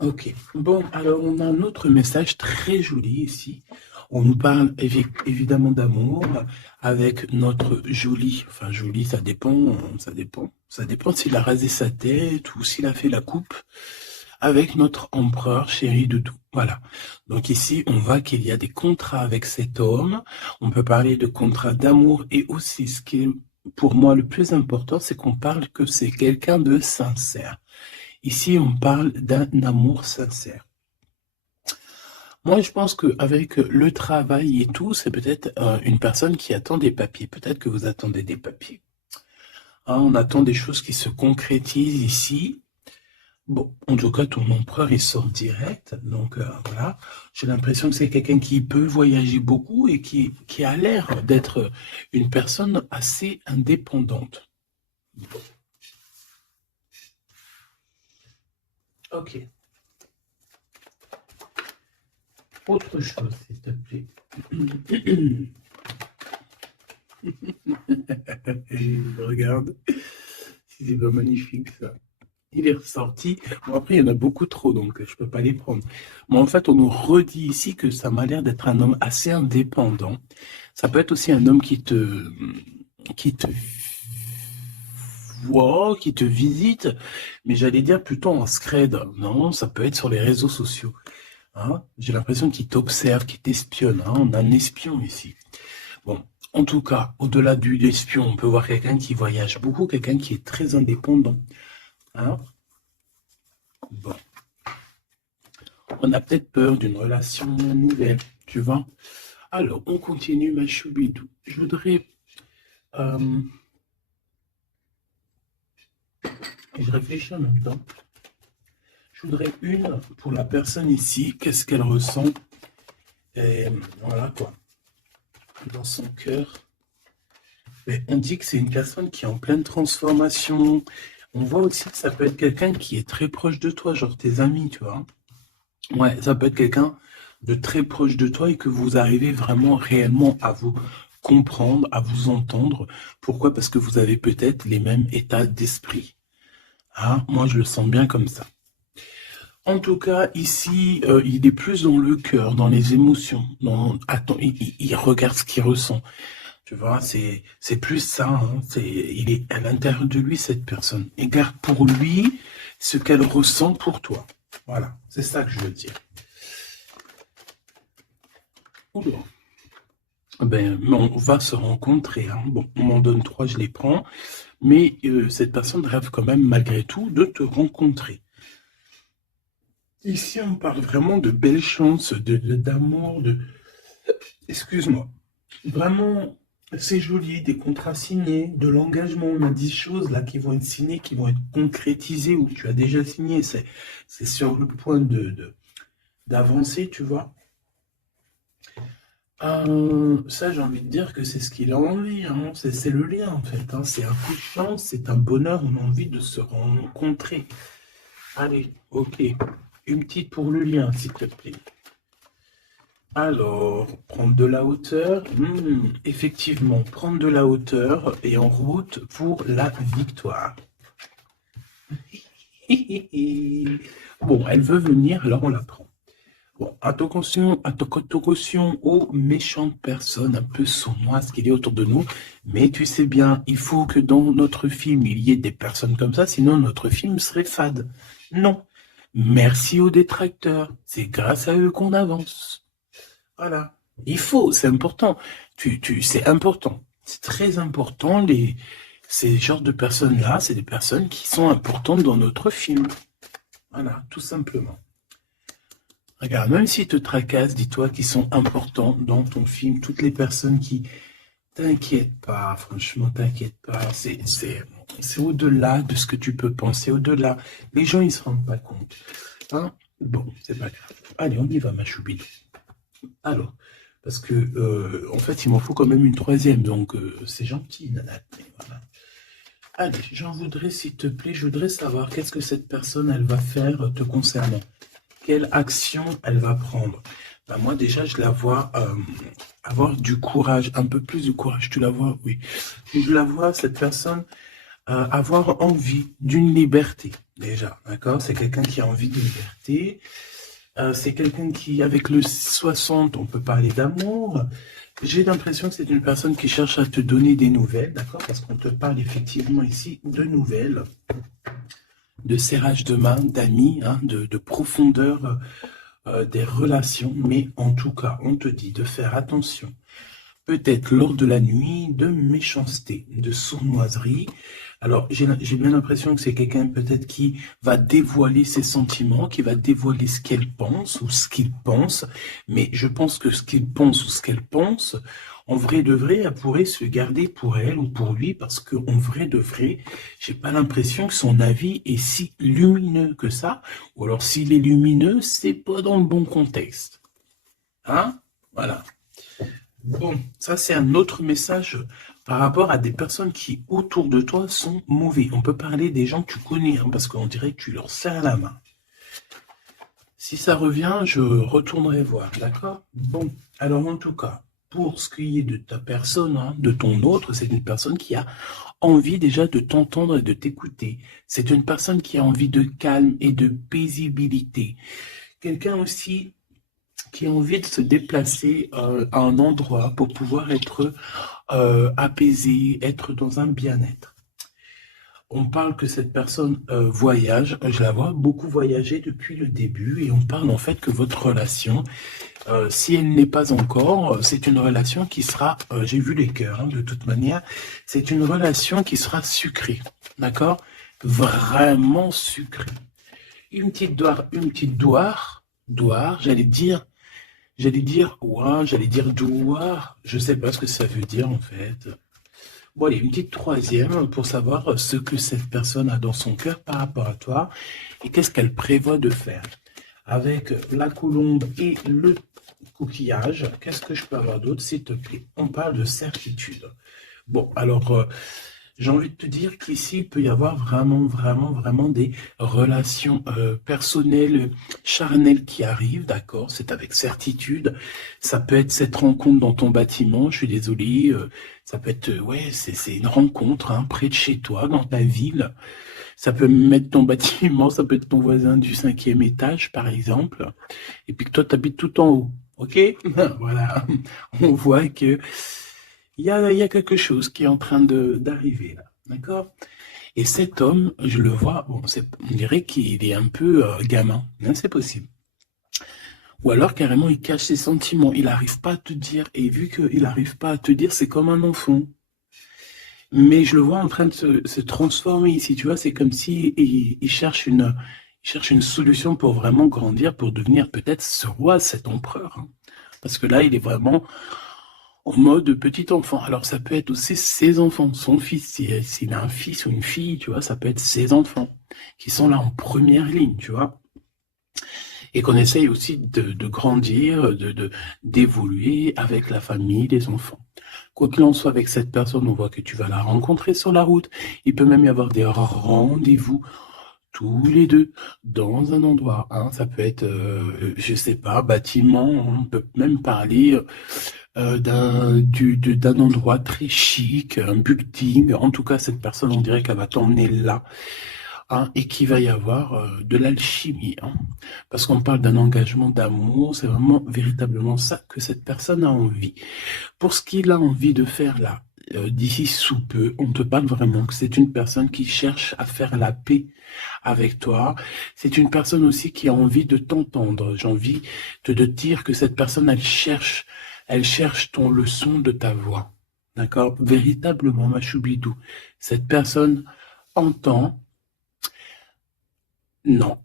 Ok. Bon, alors on a un autre message très joli ici. On nous parle évidemment d'amour avec notre Jolie. Enfin, Jolie, ça dépend s'il a rasé sa tête ou s'il a fait la coupe avec notre empereur chéri de tout. Voilà. Donc ici, on voit qu'il y a des contrats avec cet homme. On peut parler de contrats d'amour et aussi ce qui est pour moi le plus important, c'est qu'on parle que c'est quelqu'un de sincère. Ici, on parle d'un amour sincère. Moi, je pense qu'avec le travail et tout, c'est peut-être une personne qui attend des papiers. Peut-être que vous attendez des papiers. Hein, on attend des choses qui se concrétisent ici. Bon, en tout cas, ton empereur, il sort direct. Donc, voilà. J'ai l'impression que c'est quelqu'un qui peut voyager beaucoup et qui a l'air d'être une personne assez indépendante. Bon, ok. Autre chose, s'il te plaît. Regarde, c'est pas magnifique ça. Il est ressorti. Bon, après, il y en a beaucoup trop, donc je peux pas les prendre. Mais en fait, on nous redit ici que ça m'a l'air d'être un homme assez indépendant. Ça peut être aussi un homme qui te voit, qui te visite, mais j'allais dire plutôt en scred. Non, ça peut être sur les réseaux sociaux. Hein. J'ai l'impression qu'il t'observe, qu'il t'espionne. Hein. On a un espion ici. Bon, en tout cas, au-delà du espion, on peut voir quelqu'un qui voyage beaucoup, quelqu'un qui est très indépendant. Hein. Bon, on a peut-être peur d'une relation nouvelle, tu vois. Alors, on continue, ma choubidou. Je voudrais... euh, et je réfléchis en même temps. Je voudrais une pour la personne ici. Qu'est-ce qu'elle ressent? Et voilà, quoi. Dans son cœur. Mais on dit que c'est une personne qui est en pleine transformation. On voit aussi que ça peut être quelqu'un qui est très proche de toi, genre tes amis, tu vois. Ouais, ça peut être quelqu'un de très proche de toi et que vous arrivez vraiment réellement à vous comprendre, à vous entendre. Pourquoi? Parce que vous avez peut-être les mêmes états d'esprit. Ah, moi, je le sens bien comme ça. En tout cas, ici, il est plus dans le cœur, dans les émotions. Attends, il regarde ce qu'il ressent. Tu vois, c'est plus ça. Hein, il est à l'intérieur de lui, cette personne. Et garde pour lui ce qu'elle ressent pour toi. Voilà, c'est ça que je veux dire. Oula. Ben, on va se rencontrer. Hein. Bon, on m'en donne trois, je les prends. Mais cette personne rêve quand même, malgré tout, de te rencontrer. Ici, on parle vraiment de belles chances, d'amour, de... Excuse-moi. Vraiment, c'est joli, des contrats signés, de l'engagement. On a 10 choses là qui vont être signées, qui vont être concrétisées ou tu as déjà signé. C'est sur le point d'avancer, tu vois. Ça, j'ai envie de dire que c'est ce qu'il a envie. Hein. C'est le lien, en fait. Hein. C'est un coup de chance, c'est un bonheur. On a envie de se rencontrer. Allez, ok. Une petite pour le lien, s'il te plaît. Alors, prendre de la hauteur. Effectivement, prendre de la hauteur et en route pour la victoire. Bon, elle veut venir, alors on la prend. Bon, attention aux méchantes personnes un peu sournoises qu'il y a autour de nous. Mais tu sais bien, il faut que dans notre film, il y ait des personnes comme ça, sinon notre film serait fade. Non. Merci aux détracteurs. C'est grâce à eux qu'on avance. Voilà. Il faut, c'est important. C'est important. C'est très important. Ces genres de personnes-là, c'est des personnes qui sont importantes dans notre film. Voilà, tout simplement. Regarde, même s'ils te tracassent, dis-toi qu'ils sont importants dans ton film. Toutes les personnes qui... T'inquiète pas, franchement, t'inquiète pas. C'est au-delà de ce que tu peux penser, au-delà. Les gens, ils se rendent pas compte. Hein? Bon, c'est pas grave. Allez, on y va, ma choubine. Alors, parce que, en fait, il m'en faut quand même une troisième, donc c'est gentil, Nana. Voilà. Allez, j'en voudrais, s'il te plaît, je voudrais savoir qu'est-ce que cette personne, elle va faire te concernant. Quelle action elle va prendre? Ben, moi, déjà, je la vois avoir du courage, un peu plus de courage. Tu la vois? Oui. Je la vois, cette personne, avoir envie d'une liberté, déjà, d'accord? C'est quelqu'un qui a envie de liberté. C'est quelqu'un qui, avec le 60, on peut parler d'amour. J'ai l'impression que c'est une personne qui cherche à te donner des nouvelles, d'accord? Parce qu'on te parle effectivement ici de nouvelles, de serrage de main, d'amis, hein, de profondeur des relations. Mais en tout cas, on te dit de faire attention. Peut-être lors de la nuit, de méchanceté, de sournoiserie. Alors, j'ai bien l'impression que c'est quelqu'un peut-être qui va dévoiler ses sentiments, qui va dévoiler ce qu'elle pense ou ce qu'il pense. Mais je pense que ce qu'il pense ou ce qu'elle pense, en vrai de vrai, elle pourrait se garder pour elle ou pour lui parce qu'en vrai de vrai, j'ai pas l'impression que son avis est si lumineux que ça. Ou alors, s'il est lumineux, c'est pas dans le bon contexte. Hein? Voilà. Bon, ça c'est un autre message par rapport à des personnes qui autour de toi sont mauvais. On peut parler des gens que tu connais, hein, parce qu'on dirait que tu leur serres la main. Si ça revient, je retournerai voir, d'accord? Bon, alors en tout cas, pour ce qui est de ta personne, hein, de ton autre, c'est une personne qui a envie déjà de t'entendre et de t'écouter. C'est une personne qui a envie de calme et de paisibilité. Quelqu'un aussi qui a envie de se déplacer à un endroit pour pouvoir être apaisé, être dans un bien-être. On parle que cette personne voyage, je la vois beaucoup voyager depuis le début et on parle en fait que votre relation, si elle n'est pas encore, c'est une relation qui sera, j'ai vu les cœurs hein, de toute manière, c'est une relation qui sera sucrée, d'accord? Vraiment sucrée. Une petite douare, j'allais dire douar, je sais pas ce que ça veut dire en fait. Bon, allez, une petite troisième pour savoir ce que cette personne a dans son cœur par rapport à toi et qu'est-ce qu'elle prévoit de faire. Avec la colombe et le coquillage, qu'est-ce que je peux avoir d'autre, s'il te plaît? On parle de certitude. Bon, alors, j'ai envie de te dire qu'ici, il peut y avoir vraiment des relations personnelles, charnelles qui arrivent, d'accord? C'est avec certitude. Ça peut être cette rencontre dans ton bâtiment, je suis désolé. Ça peut être, ouais, c'est une rencontre hein, près de chez toi, dans ta ville. Ça peut mettre ton bâtiment, ça peut être ton voisin du 5e étage, par exemple. Et puis que toi, tu habites tout en haut, ok? Voilà, on voit que il y a quelque chose qui est en train d'arriver là, d'accord? Et cet homme, je le vois, bon, on dirait qu'il est un peu gamin, hein, c'est possible. Ou alors carrément il cache ses sentiments, il n'arrive pas à te dire, et vu qu'il n'arrive pas à te dire, c'est comme un enfant. Mais je le vois en train de se transformer ici, tu vois, c'est comme si il cherche une solution pour vraiment grandir, pour devenir peut-être ce roi, cet empereur. Hein. Parce que là, il est vraiment en mode petit enfant. Alors ça peut être aussi ses enfants, son fils, s'il a un fils ou une fille, tu vois, ça peut être ses enfants qui sont là en première ligne, tu vois. Et qu'on essaye aussi de grandir, d'évoluer avec la famille, les enfants. Quoi qu'il en soit avec cette personne, on voit que tu vas la rencontrer sur la route. Il peut même y avoir des rendez-vous tous les deux dans un endroit. Hein. Ça peut être, je sais pas, bâtiment. On peut même parler d'un endroit très chic, un building. En tout cas, cette personne, on dirait qu'elle va t'emmener là. Hein, et qu'il va y avoir de l'alchimie. Hein. Parce qu'on parle d'un engagement d'amour, c'est vraiment véritablement ça que cette personne a envie. Pour ce qu'il a envie de faire là, d'ici sous peu, on te parle vraiment que c'est une personne qui cherche à faire la paix avec toi. C'est une personne aussi qui a envie de t'entendre. J'ai envie de te dire que cette personne, elle cherche le son de ta voix. D'accord? Véritablement, ma choubidou. Cette personne entend. Non.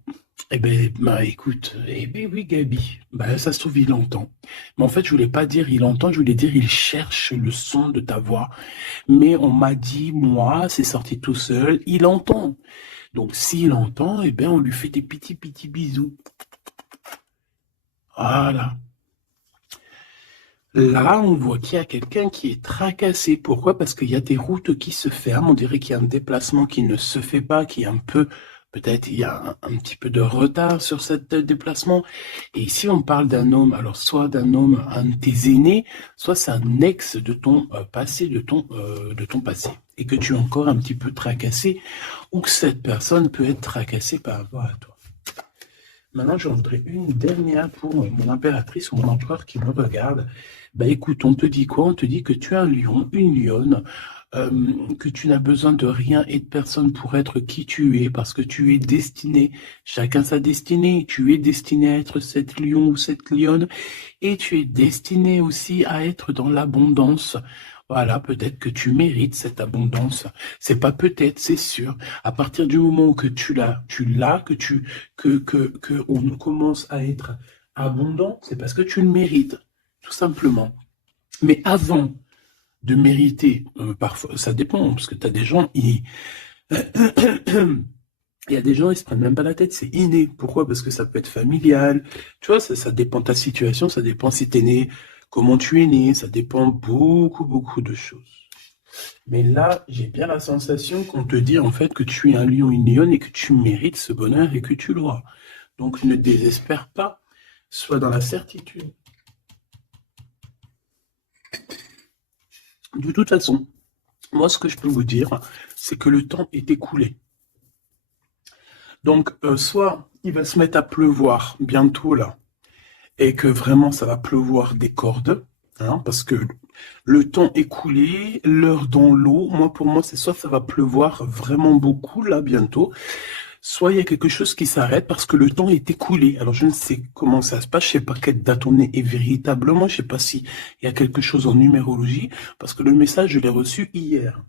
Eh ben, bah, écoute, eh ben oui, Gabi. Bah, ça se trouve, il entend. Mais en fait, je voulais pas dire il entend, je voulais dire il cherche le son de ta voix. Mais on m'a dit, moi, c'est sorti tout seul, il entend. Donc, s'il entend, eh ben, on lui fait des petits bisous. Voilà. Là, on voit qu'il y a quelqu'un qui est tracassé. Pourquoi? Parce qu'il y a des routes qui se ferment. On dirait qu'il y a un déplacement qui ne se fait pas, qui est un peu... Peut-être il y a un petit peu de retard sur ce déplacement. Et ici, on parle d'un homme, alors soit d'un homme, un de tes aînés, soit c'est un ex de ton passé, de ton passé. et que tu es encore un petit peu tracassé, ou que cette personne peut être tracassée par rapport à toi. Maintenant, j'en voudrais une dernière pour mon impératrice ou mon empereur qui me regarde. Bah écoute, on te dit quoi? On te dit que tu es un lion, une lionne, que tu n'as besoin de rien et de personne pour être qui tu es, parce que tu es destiné, chacun sa destinée, tu es destiné à être cette lion ou cette lionne, et tu es destiné aussi à être dans l'abondance. Voilà, peut-être que tu mérites cette abondance. C'est pas peut-être, c'est sûr. À partir du moment où que tu l'as, que on commence à être abondant, c'est parce que tu le mérites, tout simplement. Mais avant de mériter, parfois, ça dépend, parce que tu as des gens, il y a des gens, ils se prennent même pas la tête, c'est inné. Pourquoi? Parce que ça peut être familial. Tu vois, ça dépend de ta situation, ça dépend si t'es né, comment tu es né, ça dépend beaucoup de choses. Mais là, j'ai bien la sensation qu'on te dit en fait que tu es un lion, une lionne et que tu mérites ce bonheur et que tu l'auras. Donc ne désespère pas, sois dans la certitude. De toute façon, moi ce que je peux vous dire, c'est que le temps est écoulé. Donc, soit il va se mettre à pleuvoir bientôt là, et que vraiment ça va pleuvoir des cordes, hein, parce que le temps écoulé, l'heure dans l'eau, pour moi, c'est soit ça va pleuvoir vraiment beaucoup là bientôt, soit il y a quelque chose qui s'arrête parce que le temps est écoulé. Alors je ne sais comment ça se passe, je sais pas quelle date on est véritablement, je sais pas si il y a quelque chose en numérologie, parce que le message je l'ai reçu hier.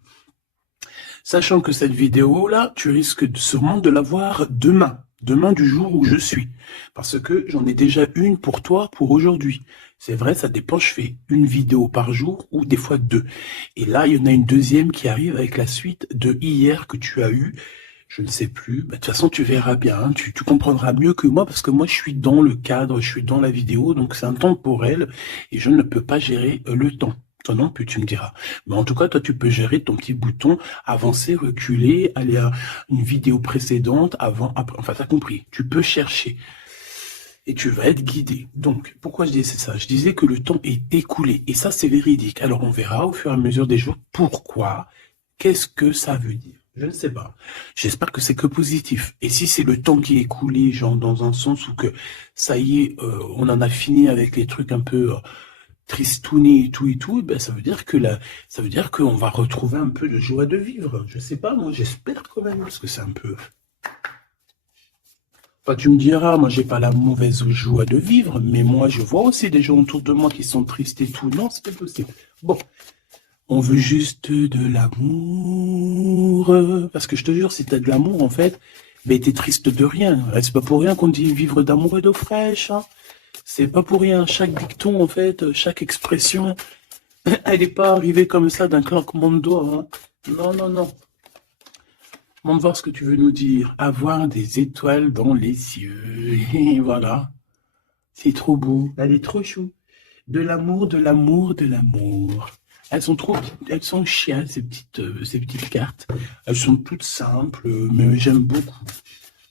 Sachant que cette vidéo-là, tu risques sûrement de la voir demain du jour où je suis. Parce que j'en ai déjà une pour toi pour aujourd'hui. C'est vrai, ça dépend, je fais une vidéo par jour ou des fois 2. Et là, il y en a une deuxième qui arrive avec la suite de hier que tu as eu. Je ne sais plus. De toute façon, tu verras bien, hein. Tu comprendras mieux que moi parce que moi, je suis dans le cadre, je suis dans la vidéo, donc c'est un temporel et je ne peux pas gérer le temps. Toi non plus, tu me diras. Mais en tout cas, toi, tu peux gérer ton petit bouton, avancer, reculer, aller à une vidéo précédente, avant, après. Enfin, t'as compris. Tu peux chercher. Et tu vas être guidé. Donc, pourquoi je disais ça? Je disais que le temps est écoulé. Et ça, c'est véridique. Alors, on verra au fur et à mesure des jours pourquoi. Qu'est-ce que ça veut dire? Je ne sais pas. J'espère que c'est que positif. Et si c'est le temps qui est écoulé, genre dans un sens où que ça y est, on en a fini avec les trucs un peu... tristouné et tout, ben ça veut dire que ça veut dire qu'on va retrouver un peu de joie de vivre. Je sais pas, moi j'espère quand même, parce que c'est un peu. Enfin, tu me diras, moi j'ai pas la mauvaise joie de vivre, mais moi je vois aussi des gens autour de moi qui sont tristes et tout. Non, c'est pas possible. Bon, on veut juste de l'amour. Parce que je te jure, si t'as de l'amour, en fait, ben t'es triste de rien. C'est pas pour rien qu'on dit vivre d'amour et d'eau fraîche, hein. C'est pas pour rien, chaque dicton, en fait, chaque expression, elle n'est pas arrivée comme ça d'un claquement de doigts, hein. Non, non, non. Montre voir ce que tu veux nous dire. Avoir des étoiles dans les yeux. Et voilà. C'est trop beau. Elle est trop chou. De l'amour, de l'amour, de l'amour. Elles sont trop, elles sont chiales, ces petites cartes. Elles sont toutes simples, mais j'aime beaucoup.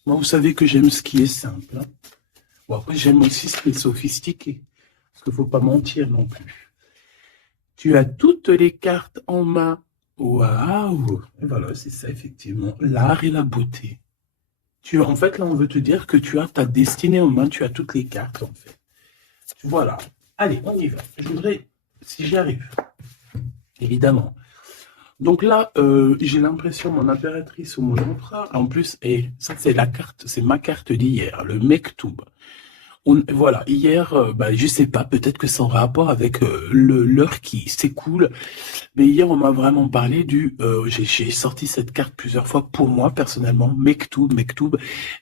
Moi, vous savez que j'aime ce qui est simple, hein. Bon, après, j'aime aussi ce qui est sophistiqué. Parce qu'il ne faut pas mentir non plus. Tu as toutes les cartes en main. Waouh! Voilà, c'est ça, effectivement. L'art et la beauté. En fait, là, on veut te dire que tu as ta destinée en main. Tu as toutes les cartes, en fait. Voilà. Allez, on y va. Je voudrais, si j'y arrive, évidemment. Donc là, j'ai l'impression, mon impératrice ou mon empereur, en plus, et ça, c'est la carte, c'est ma carte d'hier, le Mektoub. Voilà, hier, je sais pas, peut-être que c'est en rapport avec l'heure qui s'écoule, mais hier on m'a vraiment parlé j'ai sorti cette carte plusieurs fois pour moi personnellement, Mektoub.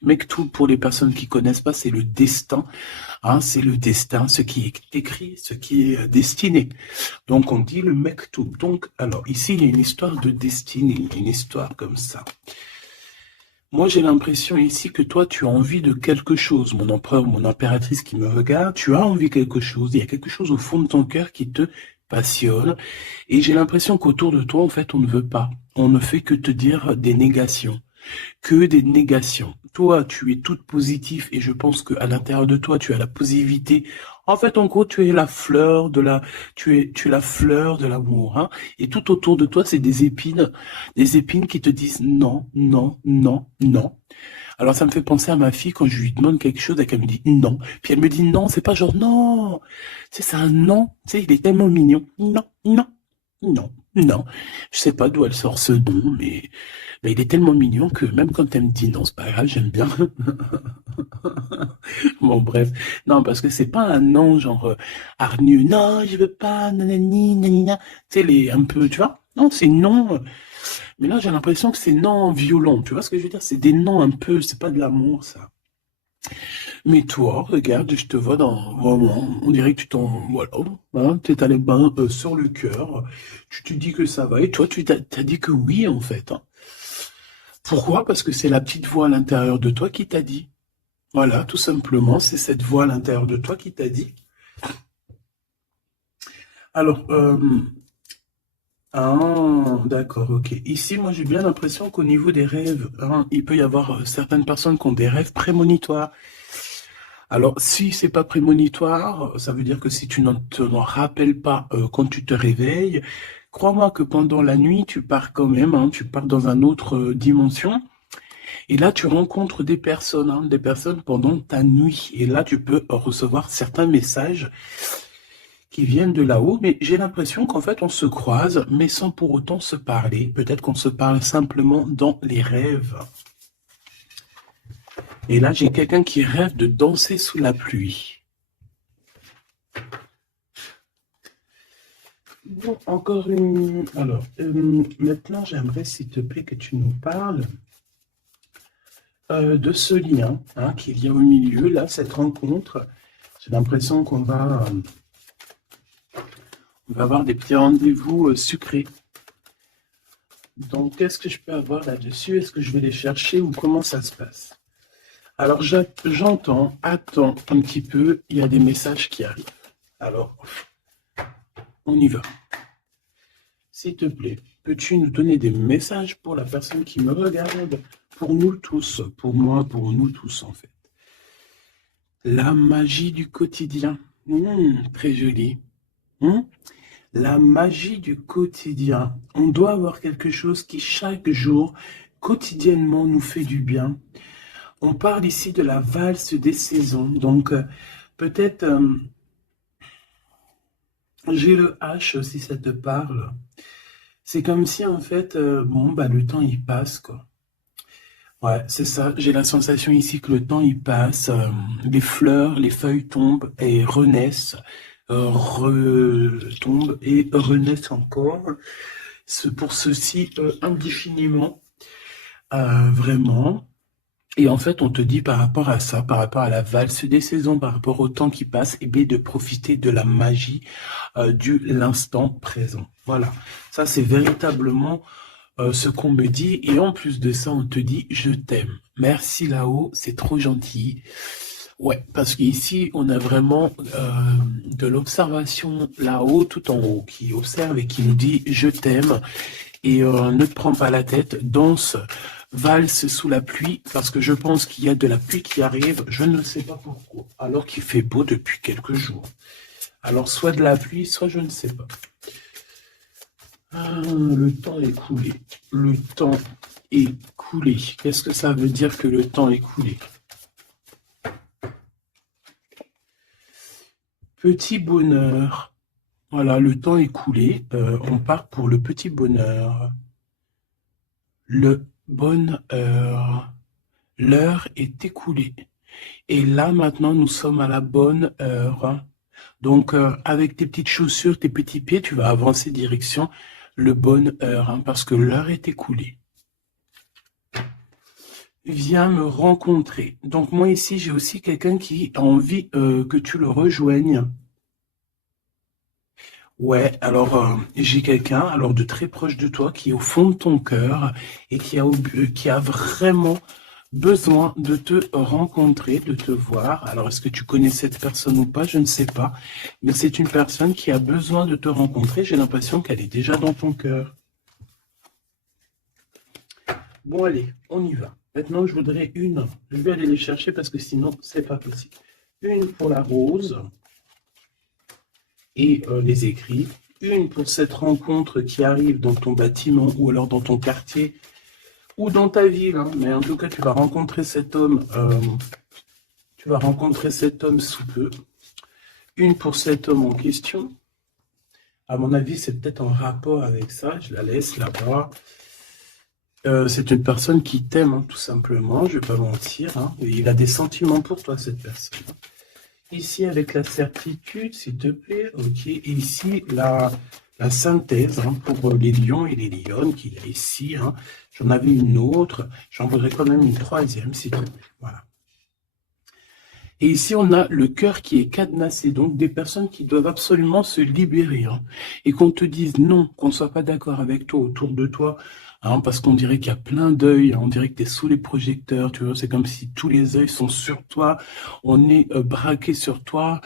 Mektoub pour les personnes qui connaissent pas, c'est le destin, hein, c'est le destin, ce qui est écrit, ce qui est destiné. Donc on dit le Mektoub. Donc alors ici il y a une histoire de destinée, une histoire comme ça. Moi, j'ai l'impression ici que toi, tu as envie de quelque chose. Mon empereur, mon impératrice qui me regarde, tu as envie de quelque chose. Il y a quelque chose au fond de ton cœur qui te passionne. Et j'ai l'impression qu'autour de toi, en fait, on ne veut pas. On ne fait que te dire des négations. Que des négations. Toi, tu es toute positive et je pense qu'à l'intérieur de toi, tu as la positivité En fait, en gros, tu es la fleur de la, tu es la fleur de l'amour, hein. Et tout autour de toi, c'est des épines qui te disent non, non, non, non. Alors, ça me fait penser à ma fille quand je lui demande quelque chose et qu'elle me dit non. Puis elle me dit non, c'est pas genre non. C'est un non. Tu sais, il est tellement mignon. Non, non, non, non. Je sais pas d'où elle sort ce nom, mais il est tellement mignon que même quand elle me dit non, c'est pas grave, j'aime bien. Bon, bref. Non, parce que c'est pas un non genre hargneux. Non, je veux pas, nanani, nanina. Tu sais, les un peu, tu vois? Non, c'est non. Mais là, j'ai l'impression que c'est non violent. Tu vois ce que je veux dire? C'est des noms un peu, c'est pas de l'amour, ça. Mais toi, regarde, je te vois dans, vraiment, on dirait que tu t'en, voilà, hein, t'es allé ben, sur le cœur. Tu te dis que ça va. Et toi, t'as dit que oui, en fait, hein. Pourquoi? Parce que c'est la petite voix à l'intérieur de toi qui t'a dit. Voilà, tout simplement, c'est cette voix à l'intérieur de toi qui t'a dit. Alors, ah, d'accord, ok. Ici, moi, j'ai bien l'impression qu'au niveau des rêves, hein, il peut y avoir certaines personnes qui ont des rêves prémonitoires. Alors, si c'est pas prémonitoire, ça veut dire que si tu ne t'en rappelles pas quand tu te réveilles, crois-moi que pendant la nuit, tu pars quand même, hein, tu pars dans une autre dimension. Et là, tu rencontres des personnes, hein, des personnes pendant ta nuit. Et là, tu peux recevoir certains messages qui viennent de là-haut, mais j'ai l'impression qu'en fait on se croise, mais sans pour autant se parler. Peut-être qu'on se parle simplement dans les rêves. Et là, j'ai quelqu'un qui rêve de danser sous la pluie. Bon, encore une... Alors, maintenant, j'aimerais, s'il te plaît, que tu nous parles de ce lien hein, qu'il y a au milieu, là, cette rencontre. J'ai l'impression on va avoir des petits rendez-vous sucrés. Donc, qu'est-ce que je peux avoir là-dessus? Est-ce que je vais les chercher ou comment ça se passe? Alors, j'entends, attends un petit peu, il y a des messages qui arrivent. Alors, on y va. S'il te plaît, peux-tu nous donner des messages pour la personne qui me regarde? Pour nous tous, pour moi, pour nous tous en fait. La magie du quotidien. Très joli. La magie du quotidien. On doit avoir quelque chose qui chaque jour, quotidiennement, nous fait du bien. On parle ici de la valse des saisons. Donc, peut-être, j'ai le H si ça te parle. C'est comme si, en fait, bon, bah, le temps, il passe, quoi. Ouais, c'est ça. J'ai la sensation ici que le temps, il passe. Les fleurs, les feuilles tombent et renaissent, retombent et renaissent encore. Pour ceci, indéfiniment, vraiment. Et en fait, on te dit par rapport à ça, par rapport à la valse des saisons, par rapport au temps qui passe, et bien de profiter de la magie du l'instant présent. Voilà, ça c'est véritablement ce qu'on me dit. Et en plus de ça, on te dit je t'aime. Merci là-haut, c'est trop gentil. Ouais, parce qu'ici, on a vraiment de l'observation là-haut, tout en haut, qui observe et qui nous dit je t'aime. Et ne te prends pas la tête, danse, valse sous la pluie, parce que je pense qu'il y a de la pluie qui arrive, je ne sais pas pourquoi, alors qu'il fait beau depuis quelques jours. Alors soit de la pluie, soit je ne sais pas. Ah, le temps est coulé. Le temps est coulé. Qu'est-ce que ça veut dire que le temps est coulé? Petit bonheur. Voilà, le temps est coulé. On part pour le petit bonheur. Le bonheur. L'heure est écoulée. Et là, maintenant, nous sommes à la bonne heure. Donc, avec tes petites chaussures, tes petits pieds, tu vas avancer direction le bonne heure, hein, parce que l'heure est écoulée. Viens me rencontrer. Donc, moi, ici, j'ai aussi quelqu'un qui a envie que tu le rejoignes. Ouais, alors j'ai quelqu'un alors de très proche de toi qui est au fond de ton cœur et qui a vraiment besoin de te rencontrer, de te voir. Alors est-ce que tu connais cette personne ou pas? Je ne sais pas. Mais c'est une personne qui a besoin de te rencontrer. J'ai l'impression qu'elle est déjà dans ton cœur. Bon allez, on y va. Maintenant je voudrais une. Je vais aller les chercher parce que sinon c'est pas possible. Une pour la rose. et les écrits. Une pour cette rencontre qui arrive dans ton bâtiment ou alors dans ton quartier ou dans ta ville, hein. Mais en tout cas, tu vas rencontrer cet homme sous peu. Une pour cet homme en question. À mon avis, c'est peut-être en rapport avec ça. Je la laisse là-bas. C'est une personne qui t'aime, hein, tout simplement. Je ne vais pas mentir. Hein. Il a des sentiments pour toi, cette personne. Ici, avec la certitude, s'il te plaît. Ok. Et ici, la synthèse, hein, pour les lions et les lionnes qu'il y a ici. Hein. J'en avais une autre. J'en voudrais quand même une troisième, s'il te plaît. Voilà. Et ici, on a le cœur qui est cadenassé, donc des personnes qui doivent absolument se libérer. Hein, et qu'on te dise non, qu'on ne soit pas d'accord avec toi, autour de toi, hein, parce qu'on dirait qu'il y a plein d'œils, hein, on dirait que tu es sous les projecteurs, tu vois, c'est comme si tous les œils sont sur toi, on est braqué sur toi,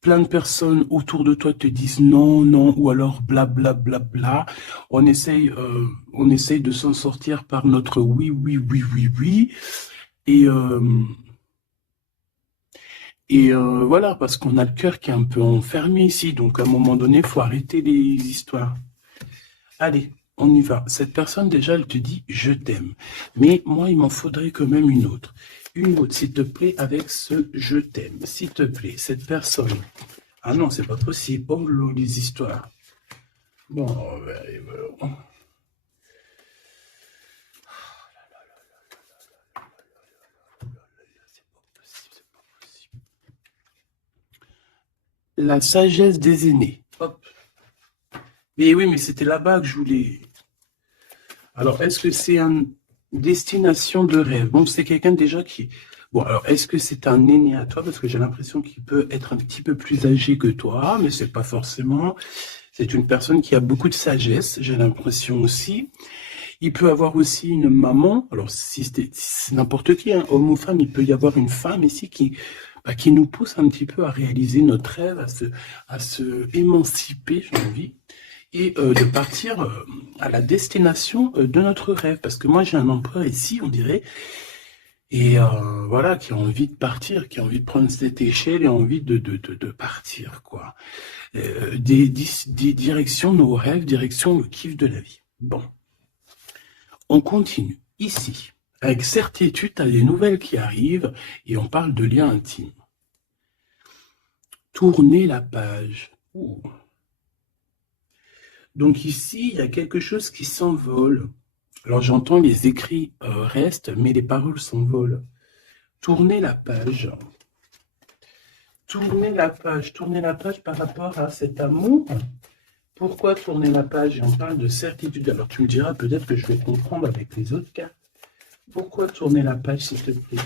plein de personnes autour de toi te disent non, non, ou alors blablabla. Bla, bla, bla. On essaye de s'en sortir par notre oui, oui, oui, oui, oui. Et voilà, parce qu'on a le cœur qui est un peu enfermé ici. Donc, à un moment donné, il faut arrêter les histoires. Allez, on y va. Cette personne, déjà, elle te dit « je t'aime ». Mais moi, il m'en faudrait quand même une autre. Une autre, s'il te plaît, avec ce « je t'aime ». S'il te plaît, cette personne. Ah non, c'est pas possible. Oh là, les histoires. Bon, ben, la sagesse des aînés. Hop. Mais oui, mais c'était là-bas que je voulais. Alors, est-ce que c'est une destination de rêve? Bon, c'est quelqu'un déjà qui... Bon, alors, est-ce que c'est un aîné à toi? Parce que j'ai l'impression qu'il peut être un petit peu plus âgé que toi, mais c'est pas forcément. C'est une personne qui a beaucoup de sagesse, j'ai l'impression aussi. Il peut avoir aussi une maman. Alors, si c'est n'importe qui, hein, homme ou femme, il peut y avoir une femme ici qui nous pousse un petit peu à réaliser notre rêve, à se émanciper, j'ai envie, et de partir à la destination de notre rêve. Parce que moi, j'ai un empereur ici, on dirait, et voilà, qui a envie de partir, qui a envie de prendre cette échelle et envie de partir, quoi. Des directions, nos rêves, direction le kiff de la vie. Bon, on continue. Ici, avec certitude, tu as des nouvelles qui arrivent et on parle de liens intimes. Tourner la page. Ouh. Donc ici, il y a quelque chose qui s'envole. Alors j'entends les écrits restent, mais les paroles s'envolent. Tourner la page. Tourner la page par rapport à cet amour. Pourquoi tourner la page? Et on parle de certitude. Alors tu me diras peut-être que je vais comprendre avec les autres cartes. Pourquoi tourner la page, s'il te plaît?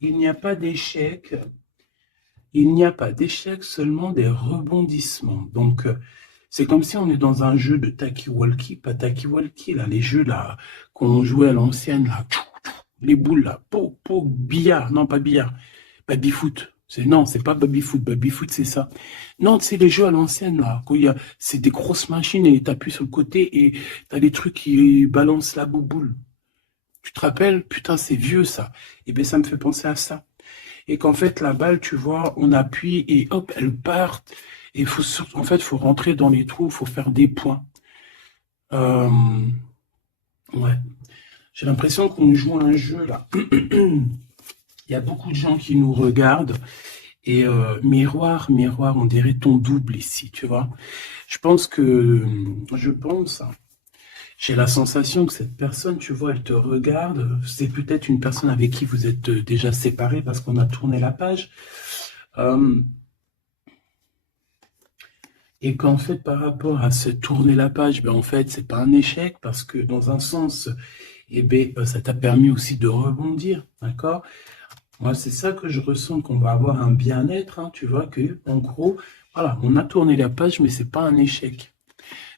Il n'y a pas d'échec. Il n'y a pas d'échec, seulement des rebondissements. Donc, c'est comme si on est dans un jeu de Taki-Walkie, pas Taki-Walkie, là, les jeux là qu'on jouait à l'ancienne, là, les boules là, billard, non pas billard, baby-foot. Non, c'est pas baby-foot, baby-foot c'est ça. Non, c'est les jeux à l'ancienne là, c'est des grosses machines et t'appuies sur le côté et t'as des trucs qui balancent la bouboule. Tu te rappelles? Putain, c'est vieux ça. Et bien ça me fait penser à ça. Et qu'en fait, la balle, tu vois, on appuie et hop, elle part. Et en fait, il faut rentrer dans les trous, il faut faire des points. Ouais. J'ai l'impression qu'on joue à un jeu, là. Il y a beaucoup de gens qui nous regardent. Et miroir, on dirait ton double ici, tu vois. Je pense, j'ai la sensation que cette personne, tu vois, elle te regarde. C'est peut-être une personne avec qui vous êtes déjà séparés parce qu'on a tourné la page. Et qu'en fait, par rapport à se tourner la page, ben en fait, c'est pas un échec parce que dans un sens, eh ben, ça t'a permis aussi de rebondir, d'accord? Moi, c'est ça que je ressens, qu'on va avoir un bien-être, hein, tu vois, que en gros, voilà, on a tourné la page, mais c'est pas un échec.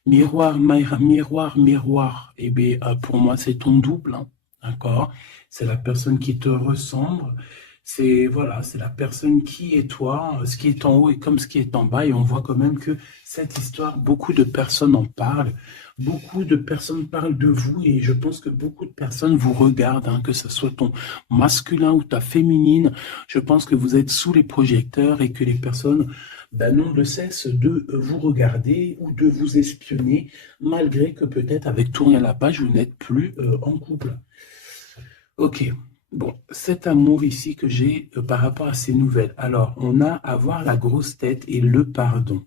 Miroir, miroir. Eh bien, pour moi, c'est ton double, hein, d'accord? C'est la personne qui te ressemble. C'est voilà, c'est la personne qui est toi, ce qui est en haut et comme ce qui est en bas. Et on voit quand même que cette histoire, beaucoup de personnes en parlent. Beaucoup de personnes parlent de vous et je pense que beaucoup de personnes vous regardent, hein, que ce soit ton masculin ou ta féminine. Je pense que vous êtes sous les projecteurs et que les personnes n'ont de cesse de vous regarder ou de vous espionner, malgré que peut-être avec tourner la page, vous n'êtes plus en couple. Ok. Bon, cet amour ici que j'ai par rapport à ces nouvelles. Alors, on a avoir la grosse tête et le pardon.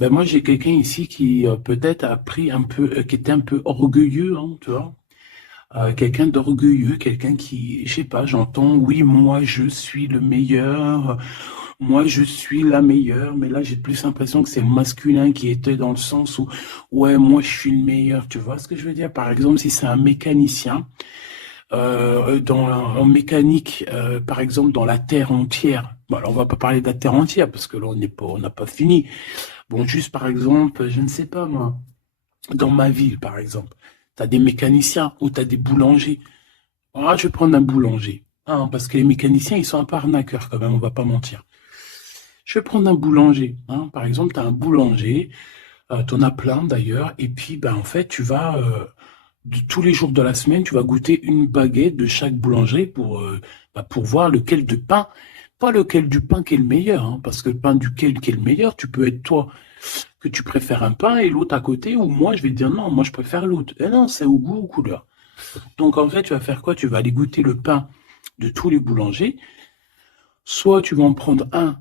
Ben moi, j'ai quelqu'un ici qui peut-être a pris un peu, qui était un peu orgueilleux, hein, tu vois. Quelqu'un d'orgueilleux, quelqu'un qui, je sais pas, j'entends, oui, moi, je suis le meilleur, moi, je suis la meilleure, mais là, j'ai plus l'impression que c'est le masculin qui était dans le sens où, ouais, moi, je suis le meilleur, tu vois ce que je veux dire? Par exemple, si c'est un mécanicien, en mécanique, par exemple, dans la Terre entière. Bon, alors, on va pas parler de la Terre entière, parce que là, on n'a pas fini. Bon, juste par exemple, je ne sais pas moi, dans ma ville par exemple, tu as des mécaniciens ou tu as des boulangers. Ah, je vais prendre un boulanger. Hein, parce que les mécaniciens, ils sont un peu arnaqueurs quand même, on va pas mentir. Je vais prendre un boulanger. Hein, par exemple, tu as un boulanger, tu en as plein d'ailleurs, et puis ben, en fait, tu vas, tous les jours de la semaine, tu vas goûter une baguette de chaque boulanger pour voir lequel de pain, pas lequel du pain qui est le meilleur, hein, parce que le pain duquel qui est le meilleur, tu peux être toi que tu préfères un pain et l'autre à côté, ou moi je vais te dire non, moi je préfère l'autre. Et non, c'est au goût, aux couleurs. Donc en fait, tu vas faire quoi? Tu vas aller goûter le pain de tous les boulangers. Soit tu vas en prendre un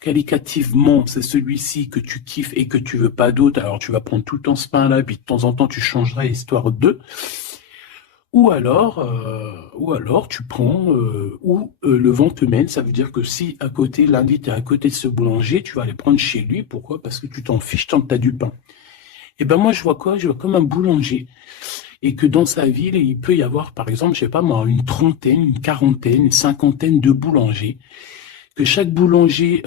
qualitativement, c'est celui-ci que tu kiffes et que tu veux pas d'autre. Alors tu vas prendre tout le temps ce pain-là, puis de temps en temps tu changeras histoire de. Ou alors tu prends le vent te mène, ça veut dire que si à côté, lundi, tu es à côté de ce boulanger, tu vas aller prendre chez lui. Pourquoi? Parce que tu t'en fiches tant que tu as du pain. Et ben moi, je vois quoi? Je vois comme un boulanger. Et que dans sa ville, il peut y avoir, par exemple, je sais pas moi, une trentaine, une quarantaine, une cinquantaine de boulangers. Que chaque boulanger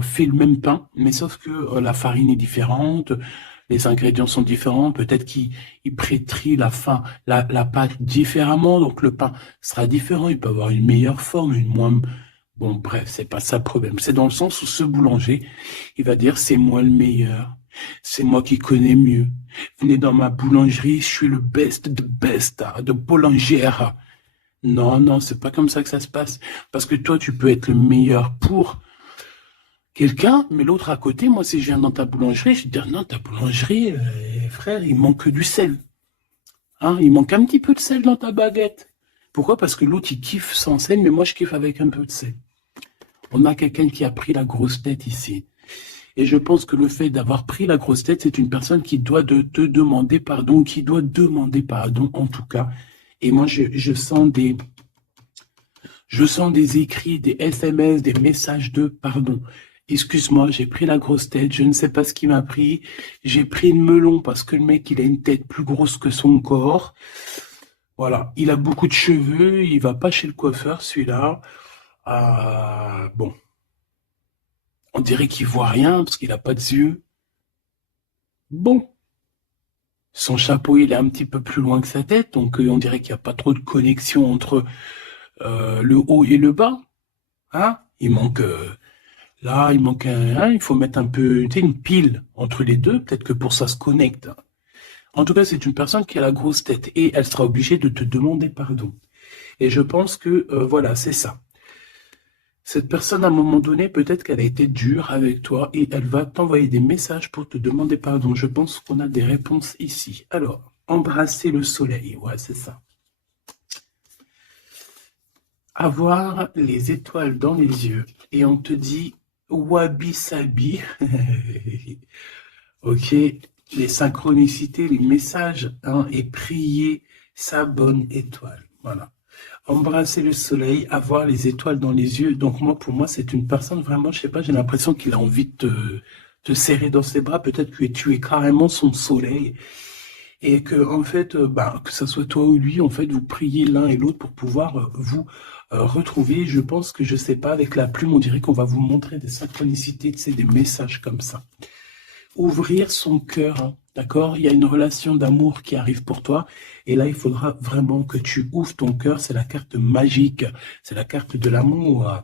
fait le même pain, mais sauf que la farine est différente, les ingrédients sont différents, peut-être qu'il pétrit la pâte différemment, donc le pain sera différent, il peut avoir une meilleure forme, une moins... Bon, bref, c'est pas ça le problème. C'est dans le sens où ce boulanger, il va dire, c'est moi le meilleur, c'est moi qui connais mieux. Venez dans ma boulangerie, je suis le best de best, de boulangère. Non, non, c'est pas comme ça que ça se passe. Parce que toi, tu peux être le meilleur pour quelqu'un, mais l'autre à côté, moi, si je viens dans ta boulangerie, je vais te dire, non, ta boulangerie, frère, il manque du sel. Hein, il manque un petit peu de sel dans ta baguette. Pourquoi? Parce que l'autre, il kiffe sans sel, mais moi, je kiffe avec un peu de sel. On a quelqu'un qui a pris la grosse tête ici. Et je pense que le fait d'avoir pris la grosse tête, c'est une personne qui doit te demander pardon, qui doit demander pardon, en tout cas. Et moi, je sens des écrits, des SMS, des messages de pardon. Excuse-moi, j'ai pris la grosse tête, je ne sais pas ce qui m'a pris. J'ai pris le melon parce que le mec, il a une tête plus grosse que son corps. Voilà, il a beaucoup de cheveux, il va pas chez le coiffeur, celui-là. Bon, on dirait qu'il voit rien parce qu'il a pas de yeux. Bon, son chapeau, il est un petit peu plus loin que sa tête, donc on dirait qu'il n'y a pas trop de connexion entre le haut et le bas. Hein? Il manque il faut mettre un peu, tu sais, une pile entre les deux, peut-être que pour ça se connecte. En tout cas, c'est une personne qui a la grosse tête et elle sera obligée de te demander pardon. Et je pense que, voilà, c'est ça. Cette personne, à un moment donné, peut-être qu'elle a été dure avec toi et elle va t'envoyer des messages pour te demander pardon. Je pense qu'on a des réponses ici. Alors, embrasser le soleil, ouais, c'est ça. Avoir les étoiles dans les yeux et on te dit wabi sabi. Ok, les synchronicités, les messages, hein, et prier sa bonne étoile. Voilà. Embrasser le soleil, avoir les étoiles dans les yeux. Donc moi, pour moi, c'est une personne vraiment, je sais pas, j'ai l'impression qu'il a envie de te serrer dans ses bras. Peut-être que tu es carrément son soleil. Et que, en fait, que ce soit toi ou lui, en fait, vous priez l'un et l'autre pour pouvoir vous retrouver. Je pense que, je sais pas, avec la plume, on dirait qu'on va vous montrer des synchronicités, tu sais, des messages comme ça. ouvrir son cœur, hein, d'accord? Il y a une relation d'amour qui arrive pour toi. Et là, il faudra vraiment que tu ouvres ton cœur. C'est la carte magique. C'est la carte de l'amour,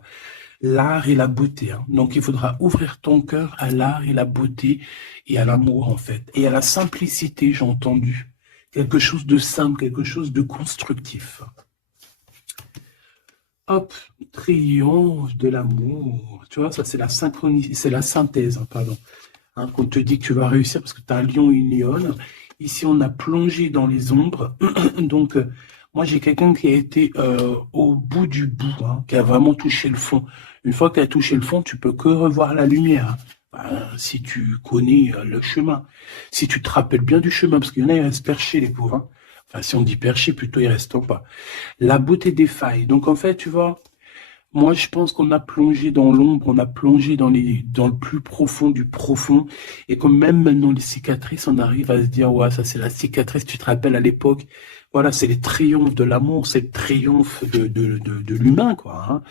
l'art et la beauté, hein. Donc, il faudra ouvrir ton cœur à l'art et la beauté et à l'amour, en fait. Et à la simplicité, j'ai entendu. Quelque chose de simple, quelque chose de constructif. Hop, triomphe de l'amour. Tu vois, ça, c'est la synchronie, c'est la synthèse, hein, pardon. Hein, qu'on te dit que tu vas réussir parce que tu as un lion et une lionne. Ici, on a plongé dans les ombres. Donc, moi, j'ai quelqu'un qui a été au bout du bout, hein, qui a vraiment touché le fond. Une fois que tu as touché le fond, tu peux que revoir la lumière, hein. Si tu connais le chemin. Si tu te rappelles bien du chemin, parce qu'il y en a, ils restent perchés, les pauvres, hein. Enfin, si on dit perchés, plutôt, ils restent en pas. La beauté des failles. Donc, en fait, tu vois, moi, je pense qu'on a plongé dans l'ombre, on a plongé dans le plus profond du profond. Et comme même maintenant les cicatrices, on arrive à se dire, ouais, ça c'est la cicatrice, tu te rappelles à l'époque, voilà, c'est les triomphes de l'amour, c'est le triomphe de l'humain, quoi, hein.